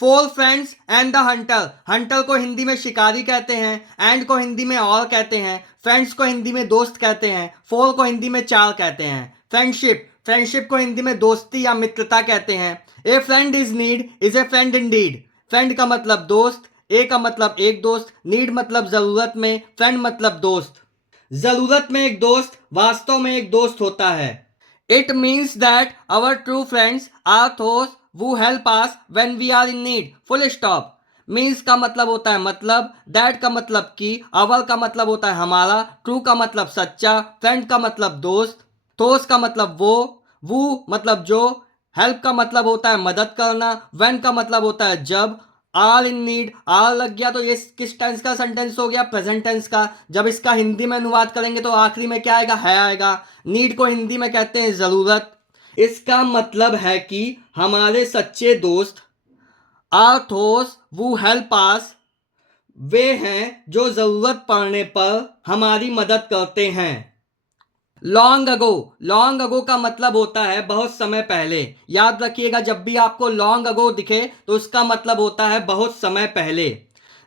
Four friends and the hunter. Hunter को हिंदी में शिकारी कहते हैं, एंड को हिंदी में और कहते हैं, फ्रेंड्स को हिंदी में दोस्त कहते हैं, फोर को हिंदी में चार कहते हैं। फ्रेंडशिप, फ्रेंडशिप को हिंदी में दोस्ती या मित्रता कहते हैं। A friend is need is a friend in deed. Friend का मतलब दोस्त, ए का मतलब एक दोस्त, नीड मतलब जरूरत में, फ्रेंड मतलब दोस्त। जरूरत में एक दोस्त वास्तव में एक दोस्त होता है। It means that our true friends are those who help us when we are in need. Full stop. Means का मतलब होता है मतलब, दैट का मतलब कि, अवर का मतलब होता है हमारा, ट्रू का मतलब सच्चा, फ्रेंड का मतलब दोस्त, थोस का मतलब वो मतलब जो, हेल्प का मतलब होता है मदद करना, व्हेन का मतलब होता है जब, आर इन नीड, आर लग गया तो ये किस टेंस का सेंटेंस हो गया? प्रेजेंट टेंस का। जब इसका हिंदी में अनुवाद करेंगे तो आखिरी में क्या आएगा? है आएगा। नीड को हिंदी में कहते हैं जरूरत। इसका मतलब है कि हमारे सच्चे दोस्त आर थोस वो हेल्प आस, वे हैं जो जरूरत पड़ने पर हमारी मदद करते हैं। लॉन्ग अगो, लॉन्ग अगो का मतलब होता है बहुत समय पहले। याद रखिएगा, जब भी आपको लॉन्ग अगो दिखे तो उसका मतलब होता है बहुत समय पहले।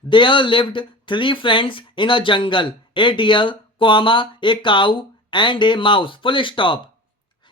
There lived three friends in a jungle, a deer, comma, a cow and a mouse. Full stop.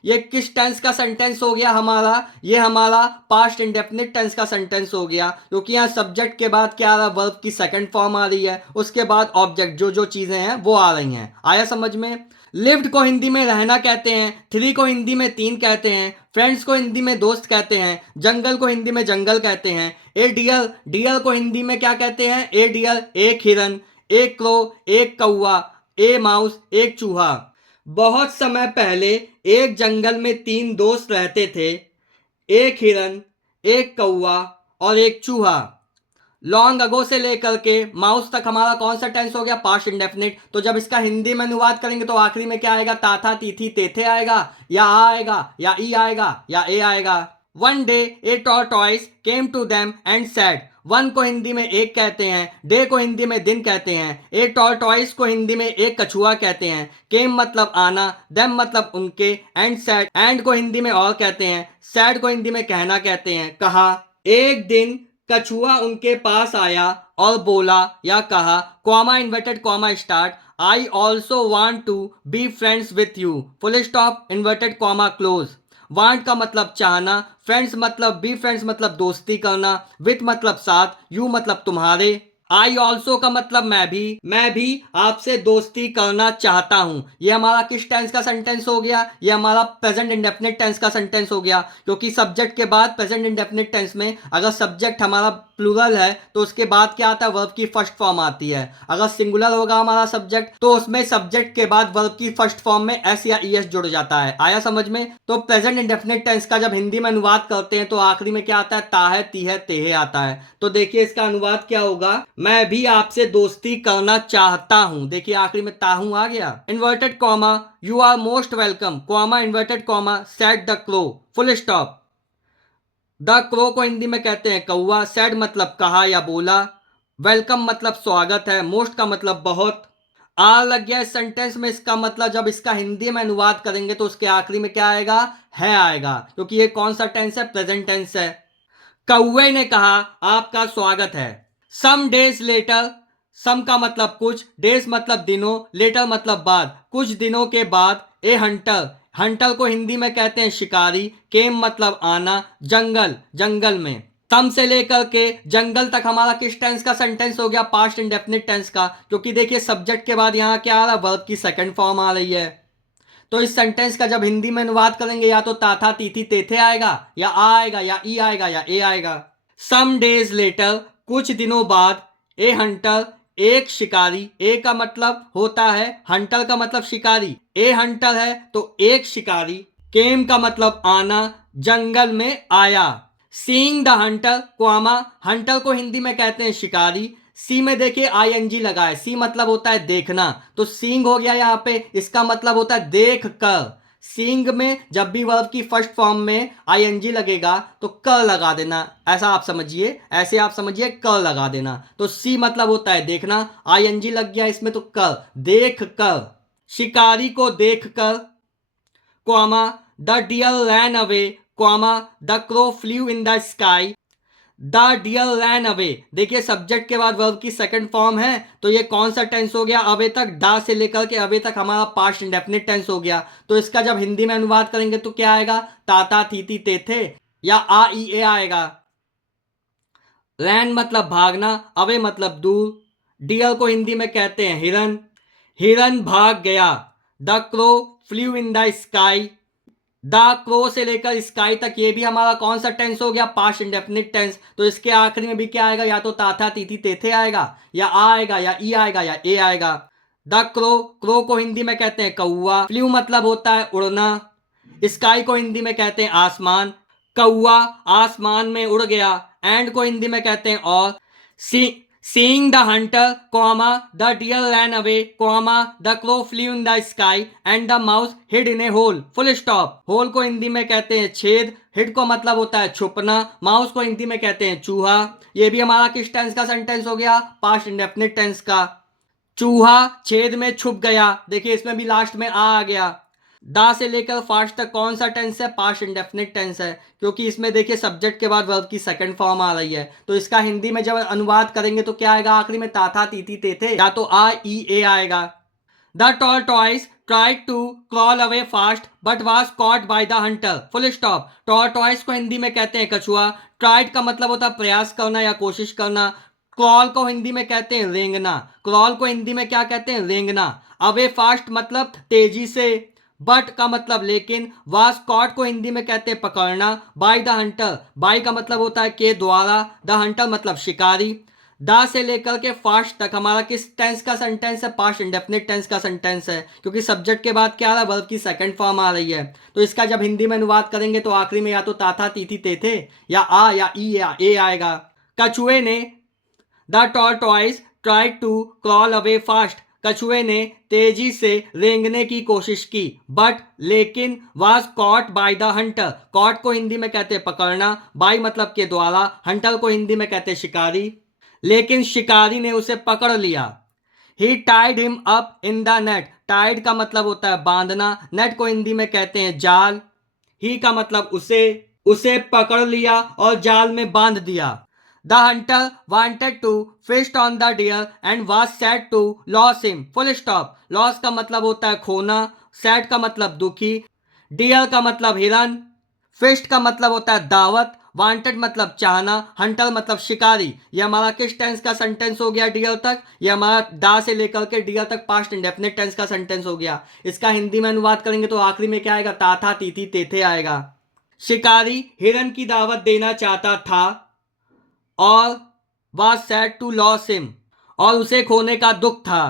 ये किस टेंस का सेंटेंस हो गया हमारा? ये हमारा पास्ट इंडेफिनिट टेंस का सेंटेंस हो गया, क्योंकि यहाँ सब्जेक्ट के बाद क्या आ रहा? वर्ब की सेकंड फॉर्म आ रही है, उसके बाद ऑब्जेक्ट जो जो चीजें हैं वो आ रही हैं। आया समझ में? लिव्ड को हिंदी में रहना कहते हैं, थ्री को हिंदी में तीन कहते हैं, फ्रेंड्स को हिंदी में दोस्त कहते हैं, जंगल को हिंदी में जंगल कहते हैं। ए डियर, डियर को हिंदी में क्या कहते हैं? ए डियर एक हिरन, एक क्रो एक कौआ, ए माउस एक चूहा। बहुत समय पहले एक जंगल में तीन दोस्त रहते थे, एक हिरन, एक कौआ और एक चूहा। लॉन्ग अगो से लेकर के माउस तक हमारा कौन सा टेंस हो गया? Past indefinite. तो जब इसका हिंदी में अनुवाद करेंगे तो आखिरी में क्या आएगा? ताथा तीथी तेथे आएगा, या आ आएगा, या ई आएगा, या ए आएगा। One day a tortoise came to them and said. One को हिंदी में एक कहते हैं, डे को हिंदी में दिन कहते हैं, ए टॉर्टॉइस को हिंदी में एक कछुआ कहते हैं, केम मतलब आना, देम मतलब उनके, एंड सेड, एंड को हिंदी में और कहते हैं, सैड को हिंदी में कहना कहते हैं, कहा। एक दिन कछुआ उनके पास आया और बोला या कहा, comma inverted comma start, I also want to be friends with you. Full stop, inverted comma close. Want का मतलब चाहना, फ्रेंड्स मतलब बी फ्रेंड्स मतलब दोस्ती करना, विथ मतलब साथ, यू मतलब तुम्हारे। आई ऑल्सो का मतलब मैं भी आपसे दोस्ती करना चाहता हूं। ये हमारा किस टेंस का सेंटेंस हो गया? ये हमारा प्रेजेंट इंडेफिनिट टेंस का सेंटेंस हो गया, क्योंकि सब्जेक्ट के बाद प्रेजेंट इंडेफिनिट टेंस में अगर सब्जेक्ट हमारा प्लूरल है तो उसके बाद क्या आता है? वर्ब की फर्स्ट फॉर्म आती है। अगर सिंगुलर होगा हमारा सब्जेक्ट तो उसमें सब्जेक्ट के बाद वर्ब की फर्स्ट फॉर्म में एस या ई एस जुड़ जाता है। आया समझ में? तो प्रेजेंट इंडेफिनिट टेंस का जब हिंदी में अनुवाद करते हैं तो आखिरी में क्या आता है? ता है, ती है, तेहे आता है। तो देखिए इसका अनुवाद क्या होगा? मैं भी आपसे दोस्ती करना चाहता हूं। देखिए आखिरी में ताहू आ गया। Inverted comma, you are most welcome, comma inverted comma, said the crow. Full stop. The crow को हिंदी में कहते हैं कौवा, सेड मतलब कहा या बोला, वेलकम मतलब स्वागत है, मोस्ट का मतलब बहुत। आ लग गया इस सेंटेंस में, इसका मतलब जब इसका हिंदी में अनुवाद करेंगे तो उसके आखिरी में क्या आएगा? है आएगा, क्योंकि ये कौन सा टेंस है? प्रेजेंट टेंस है। कौवे ने कहा आपका स्वागत है। सम डेज लेटर, सम का मतलब कुछ, डेज मतलब दिनों, लेटर मतलब बाद, कुछ दिनों के बाद, ए हंटर, हंटर को हिंदी में कहते हैं शिकारी, केम मतलब आना, जंगल, जंगल में। सम से लेकर के जंगल तक हमारा किस टेंस का सेंटेंस हो गया? पास्ट इंडेफिनिट टेंस का, क्योंकि देखिए सब्जेक्ट के बाद यहाँ क्या आ रहा है? वर्ब की सेकंड फॉर्म आ रही है। तो इस सेंटेंस का जब हिंदी में अनुवाद करेंगे या तो ताथा तीथी तेथे आएगा, या आ आएगा, या ई आएगा, या ए आएगा। सम डेज लेटर, कुछ दिनों बाद, ए हंटर, एक शिकारी, ए का मतलब होता है, हंटर का मतलब शिकारी, ए हंटर है तो एक शिकारी, केम का मतलब आना, जंगल में आया। Seeing the Hunter, comma, Hunter को हिंदी में कहते हैं शिकारी, सी में देखिए आईएनजी लगा है, सी मतलब होता है देखना, तो सींग हो गया यहाँ पे, इसका मतलब होता है देख कर। सींग में जब भी वर्ब की फर्स्ट फॉर्म में आईएनजी लगेगा तो कर लगा देना, ऐसा आप समझिए, ऐसे आप समझिए, कर लगा देना। तो सी मतलब होता है देखना, आईएनजी लग गया इसमें तो कर, देख कर। शिकारी को देख कर, comma, the deer ran away, comma, the crow flew in the sky, the deer ran away, देखिए सब्जेक्ट के बाद वर्ब की सेकंड फॉर्म है, तो ये कौन सा टेंस हो गया, अवे तक, डा से लेकर के अवे तक हमारा पास्ट इंडेफिनिट टेंस हो गया। तो इसका जब हिंदी में अनुवाद करेंगे तो क्या आएगा, ताता थीती तेथे या आ ई ए आएगा। रैन मतलब भागना, अवे मतलब दूर, डियर को हिंदी में कहते हैं हिरन, हिरन भाग गया। The crow flew in the sky, the crow से लेकर स्काई तक ये भी हमारा कौन सा टेंस हो गया, पास्ट इंडेफिनिट टेंस। तो इसके आखिरी में भी क्या आएगा, या तो ताथा तीथी तेथे आएगा, या आ आएगा, या ई आएगा, या ए आएगा। द क्रो, क्रो को हिंदी में कहते हैं कौआ, फ्लू मतलब होता है उड़ना, स्काई को हिंदी में कहते हैं आसमान, कौआ आसमान में उड़ गया। एंड को हिंदी में कहते हैं और, सी Seeing the hunter, comma, the deer ran away, comma, the crow flew in the sky, and the mouse hid in a hole. Full stop. Hole को हिंदी में कहते हैं छेद, hid को मतलब होता है छुपना, mouse को हिंदी में कहते हैं चूहा। ये भी हमारा किस टेंस का सेंटेंस हो गया, पास्ट इंडेफिनिट टेंस का। चूहा छेद में छुप गया, देखिए इसमें भी लास्ट में आ गया। दा से लेकर फास्ट तक कौन सा टेंस है, पास्ट इंडेफिनिट टेंस है, क्योंकि इसमें देखिए सब्जेक्ट के बाद वर्ब की सेकंड फॉर्म आ रही है। तो इसका हिंदी में जब अनुवाद करेंगे तो क्या आएगा, आखिरी में ताथा तीथी तेथे, या तो आ ई ए आएगा। The tortoise tried to crawl away fast but was caught by the hunter, full stop. Tortoise को हिंदी में कहते हैं कछुआ, ट्राइड का मतलब होता है प्रयास करना या कोशिश करना, क्रॉल को हिंदी में कहते हैं रेंगना, क्रॉल को हिंदी में क्या कहते हैं, रेंगना। अवे फास्ट मतलब तेजी से, बट का मतलब लेकिन, वाज कॉट को हिंदी में कहते हैं पकड़ना, बाय द हंटर, बाय का मतलब होता है के द्वारा, द हंटर मतलब शिकारी। दा से लेकर के फास्ट तक हमारा किस टेंस का सेंटेंस है, पास्ट इंडेफिनिट टेंस का सेंटेंस है, क्योंकि सब्जेक्ट के बाद क्या आ रहा है, वर्ब की सेकंड फॉर्म आ रही है। तो इसका जब हिंदी में अनुवाद करेंगे तो आखिरी में या तो ताथा तीथी तेथे, या आ या ई या ए आएगा। कछुए ने, the tortoise tried to crawl away fast, कछुए ने तेजी से रेंगने की कोशिश की, बट लेकिन was caught by the hunter, caught को हिंदी में कहते हैं पकड़ना, बाय मतलब के द्वारा, हंटर को हिंदी में कहते हैं शिकारी, लेकिन शिकारी ने उसे पकड़ लिया। He tied him up in the net, tied का मतलब होता है बांधना, नेट को हिंदी में कहते हैं जाल, ही का मतलब उसे, उसे पकड़ लिया और जाल में बांध दिया। The hunter wanted to feast on the deer and was sad to lose him, full stop. Lose का मतलब होता है खोना, सैड का मतलब दुखी, डियर का मतलब हिरन, फिस्ट का मतलब होता है दावत, वांटेड मतलब चाहना, हंटर मतलब शिकारी। ये हमारा किस टेंस का सेंटेंस हो गया, डियर तक, ये हमारा दा से लेकर के डियर तक पास्ट इंडेफिनिट टेंस का सेंटेंस हो गया। इसका हिंदी में अनुवाद करेंगे तो आखिरी में क्या आएगा, ताथा तीथी तेथे आएगा। शिकारी हिरन की दावत देना चाहता था और was sad to lose him, और उसे खोने का दुख था।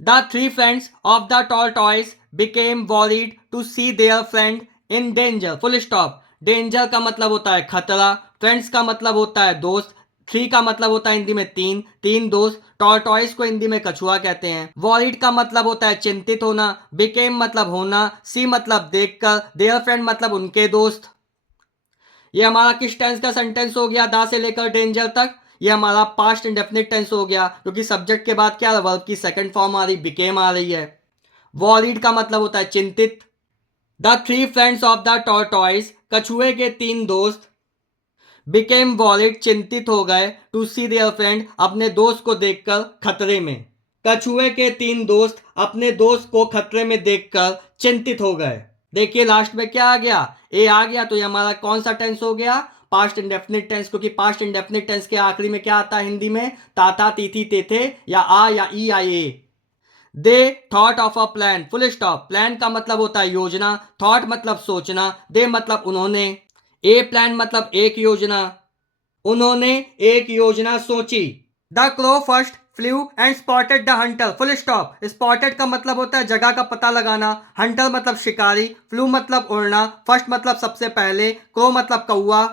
The three friends of the tortoise became worried to see their friend in danger, full stop। Danger का मतलब होता है खतरा, फ्रेंड्स का मतलब होता है दोस्त, थ्री का मतलब होता है हिंदी में तीन, तीन दोस्त, टॉर्टॉइस को हिंदी में कछुआ कहते हैं। वॉरिड का मतलब होता है चिंतित होना, बिकेम मतलब होना, सी मतलब देखकर, देयर फ्रेंड मतलब उनके दोस्त। ये हमारा किस टेंस का सेंटेंस हो गया, दा से लेकर डेंजर तक, ये हमारा पास्ट इंडेफिनिट टेंस हो गया, क्योंकि सब्जेक्ट के बाद क्या वर्ब की सेकंड फॉर्म आ रही, बिकेम आ रही है। वॉरिड का मतलब होता है चिंतित। The three friends of the tortoise, कछुए के तीन दोस्त, बिकेम वॉरिड चिंतित हो गए, टू सी देयर फ्रेंड अपने दोस्त को देखकर खतरे में। कछुए के तीन दोस्त अपने दोस्त को खतरे में देखकर चिंतित हो गए। देखिए लास्ट में क्या आ गया, ए आ गया, तो ये हमारा कौन सा टेंस हो गया, पास्ट इंडेफिनिट टेंस, क्योंकि पास्ट इंडेफिनिट टेंस के आखिरी में क्या आता है हिंदी में, ताता तीथी तेथे या आ या ई आई ए। They thought of a plan, full stop. Plan का मतलब होता है योजना, थॉट मतलब सोचना, दे मतलब उन्होंने, ए प्लान मतलब एक योजना, उन्होंने एक योजना सोची। The crow first flew and spotted the hunter, full stop. Spotted का मतलब होता है जगह का पता लगाना, हंटर मतलब शिकारी, फ्लू मतलब उड़ना, फर्स्ट मतलब सबसे पहले, क्रो मतलब कौआ।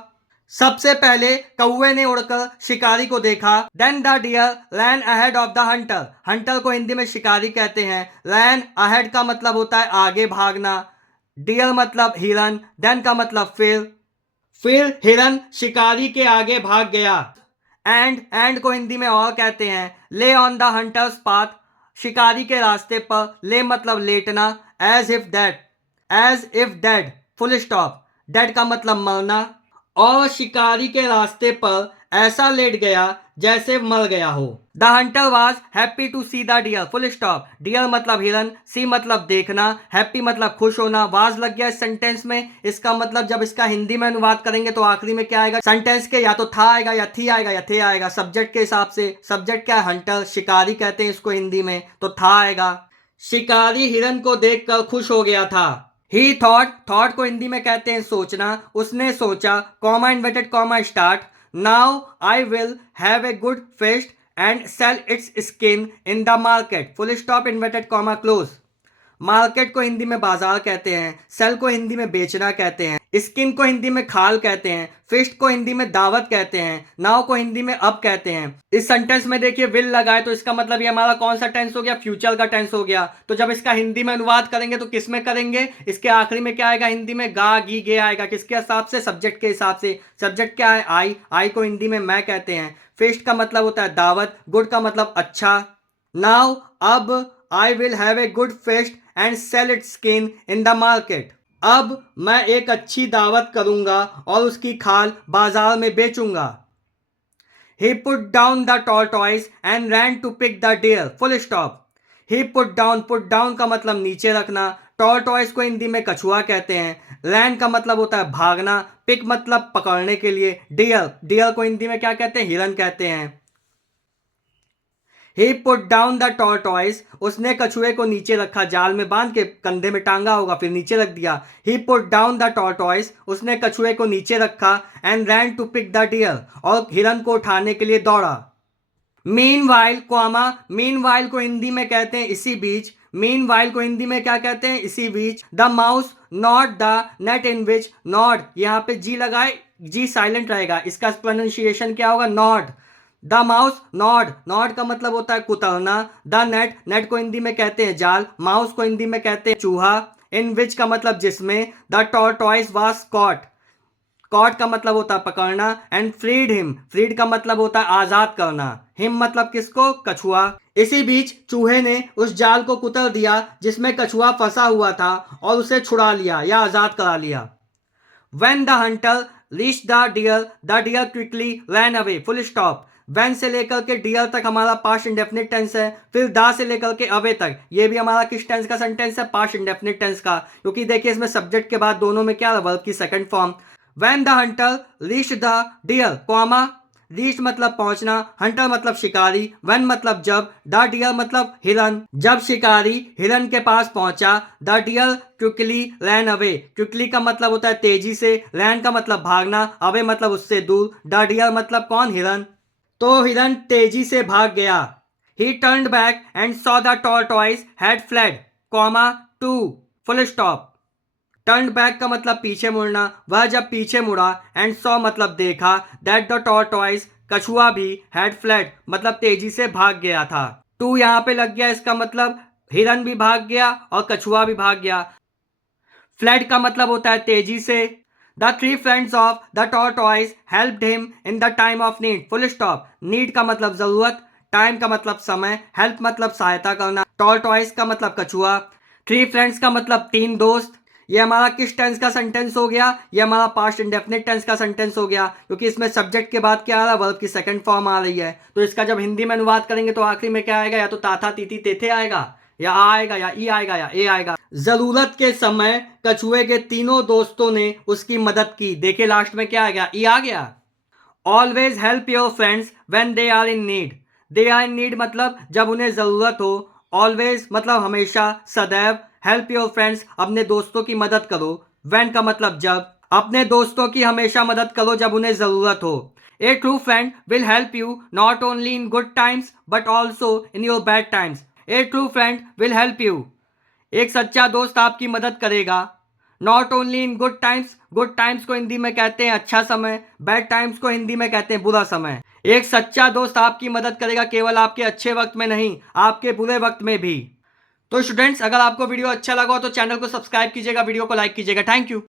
सबसे पहले कौवे ने उड़कर शिकारी को देखा। Then the deer ran ahead of the hunter, hunter को हिंदी में शिकारी कहते हैं। रैन अहेड का मतलब होता है आगे भागना, डियर मतलब हिरन, देन का मतलब फिर हिरन शिकारी के आगे भाग गया। एंड को हिंदी में और कहते हैं। ले ऑन द हंटर्स पाथ, शिकारी के रास्ते पर, ले मतलब लेटना, as if dead, full stop. Dead का मतलब मरना, और शिकारी के रास्ते पर ऐसा लेट गया जैसे मर गया हो। The hunter was happy to see the deer, full stop. Deer मतलब हिरन, सी मतलब देखना, हैप्पी मतलब खुश होना। वाज लग गया इस सेंटेंस में, इसका मतलब जब इसका हिंदी में अनुवाद करेंगे तो आखिरी में क्या आएगा सेंटेंस के, या तो था आएगा या थी आएगा या थे आएगा सब्जेक्ट के हिसाब से। सब्जेक्ट क्या है? हंटर, शिकारी कहते हैं इसको हिंदी में, तो था आएगा। शिकारी हिरन को देखकर खुश हो गया था। ही थॉट को हिंदी में कहते हैं सोचना, उसने सोचा, comma inverted comma start, now I will have a good fish and sell its skin in the market, full stop inverted comma close. Market को हिंदी में बाजार कहते हैं, सेल को हिंदी में बेचना कहते हैं, स्किन को हिंदी में खाल कहते हैं, फिस्ट को हिंदी में दावत कहते हैं, नाउ को हिंदी में अब कहते हैं। इस सेंटेंस में देखिए विल लगाए तो इसका मतलब ये हमारा कौन सा टेंस हो गया? फ्यूचर का टेंस हो गया। तो जब इसका हिंदी में अनुवाद करेंगे तो किस में करेंगे? इसके आखिरी में क्या आएगा हिंदी में? गा गी गे आएगा। किसके हिसाब से? सब्जेक्ट के हिसाब से। सब्जेक्ट क्या है? आई को हिंदी में मैं कहते हैं। फिस्ट का मतलब होता है दावत, गुड का मतलब अच्छा। नाउ अब I will have a good fish and sell it skin in the market. अब मैं एक अच्छी दावत करूंगा और उसकी खाल बाजार में बेचूंगा। He put down the tortoise and ran to pick the deer, full stop. He put down का मतलब नीचे रखना, tortoise को हिंदी में कछुआ कहते हैं, ran का मतलब होता है भागना, pick मतलब पकड़ने के लिए, deer को हिंदी में क्या कहते हैं? हिरन कहते हैं। He put down the tortoise, उसने कछुए को नीचे रखा, जाल में बांध के कंधे में टांगा होगा फिर नीचे रख दिया। He put down the tortoise, उसने कछुए को नीचे रखा, and ran to pick the deer, और हिरन को उठाने के लिए दौड़ा। Meanwhile, meanwhile को हिंदी में कहते हैं इसी बीच, meanwhile को हिंदी में क्या कहते हैं? इसी बीच। The mouse gnawed the net in which, gnawed यहाँ पे जी लगाए, जी साइलेंट रहेगा, इसका प्रोनाउंसिएशन क्या होगा? gnawed। द माउस नॉड का मतलब होता है कुतरना। द नेट को हिंदी में कहते हैं जाल, माउस को हिंदी में कहते हैं चूहा। इन विच का मतलब जिसमें। द टॉर्टॉइस वाज कॉट का मतलब होता है पकड़ना। एंड फ्रीड का मतलब होता है आजाद करना। हिम मतलब किसको? कछुआ। इसी बीच चूहे ने उस जाल को कुतर दिया जिसमें कछुआ फंसा हुआ था और उसे छुड़ा लिया या आजाद करा लिया। When the hunter reached the deer quickly ran away, full stop। when से लेकर के डियर तक हमारा पास्ट इंडेफिनिट टेंस है, फिर दा से लेकर के अवे तक ये भी हमारा किस टेंस का सेंटेंस है? पास्ट इंडेफिनिट टेंस का, क्योंकि देखिए इसमें सब्जेक्ट के बाद दोनों में क्या है? वर्ब की second form. when the hunter reached the deer, comma reach मतलब पहुंचना, हंटर मतलब शिकारी, वन मतलब जब, द डियर मतलब हिरन। जब शिकारी हिरन के पास पहुंचा, the deer quickly ran away, quickly का मतलब होता है तेजी से, रैन का मतलब भागना, अवे मतलब उससे दूर, द डियर मतलब कौन? हिरन। तो हिरन तेजी से भाग गया। ही turned back and saw the tortoise had fled, comma two, full stop. Turn back का मतलब पीछे मुड़ना, वह जब पीछे मुड़ा, एंड सॉ मतलब देखा, दैट द टॉर्टॉइस कछुआ भी हैड फ्लेड मतलब तेजी से भाग गया था। टू यहां पे लग गया, इसका मतलब हिरन भी भाग गया और कछुआ भी भाग गया। फ्लेड का मतलब होता है तेजी से। The three friends of the tortoise helped him in the time of need, full stop. Need का मतलब जरूरत, टाइम का मतलब समय, हेल्प मतलब सहायता करना, टॉर्टॉइस का मतलब कछुआ, थ्री फ्रेंड्स का मतलब तीन दोस्त। ये हमारा किस टेंस का सेंटेंस हो गया? ये हमारा पास्ट इंडेफिनिट टेंस का सेंटेंस हो गया, क्योंकि इसमें सब्जेक्ट के बाद क्या आ रहा है? वर्ब की सेकंड फॉर्म आ रही है। तो इसका जब हिंदी में अनुवाद करेंगे तो आखिरी में क्या आएगा? या तो ताथा तीती तेथे आएगा, या आ आएगा, या ई आएगा, या ए आएगा। जरूरत के समय कछुए के तीनों दोस्तों ने उसकी मदद की। देखिए लास्ट में क्या आ गया? ई आ गया। Always help your friends when they are in need. They are in need मतलब जब उन्हें जरूरत हो। ऑलवेज मतलब हमेशा, सदैव। हेल्प योर फ्रेंड्स अपने दोस्तों की मदद करो। व्हेन का मतलब जब, अपने दोस्तों की हमेशा मदद करो जब उन्हें जरूरत हो। A true friend will help you not only in good times but also in your bad times. A true friend will help you, एक सच्चा दोस्त आपकी मदद करेगा। Not only in good times, good times को हिंदी में कहते हैं अच्छा समय, बैड टाइम्स को हिंदी में कहते हैं बुरा समय। एक सच्चा दोस्त आपकी मदद करेगा केवल आपके अच्छे वक्त में नहीं, आपके बुरे वक्त में भी। तो स्टूडेंट्स, अगर आपको वीडियो अच्छा लगा हो तो चैनल को सब्सक्राइब कीजिएगा, वीडियो को लाइक कीजिएगा। Thank you.